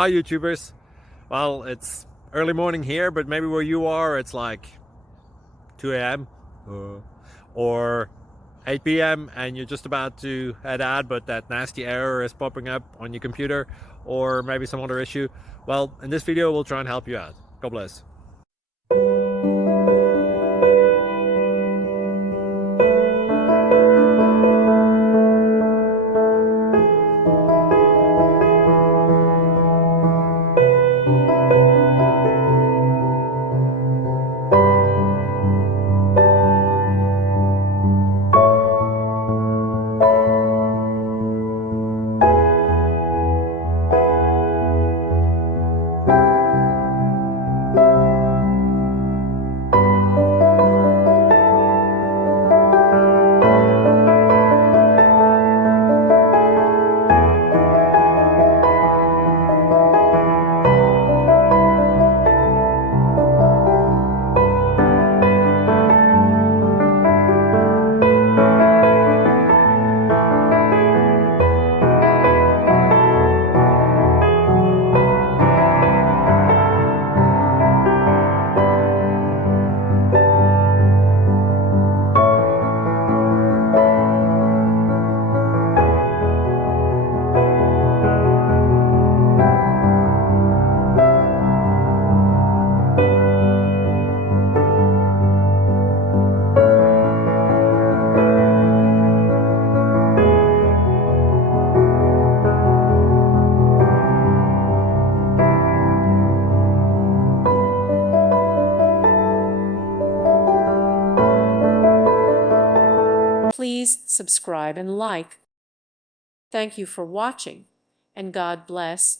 Hi YouTubers. Well, it's early morning here, but maybe where you are it's like 2 a.m. Or 8 p.m. and you're just about to head out, but that nasty error is popping up on your computer, or maybe some other issue. Well, in this video we'll try and help you out. God bless. Please subscribe and like. Thank you for watching, and God bless.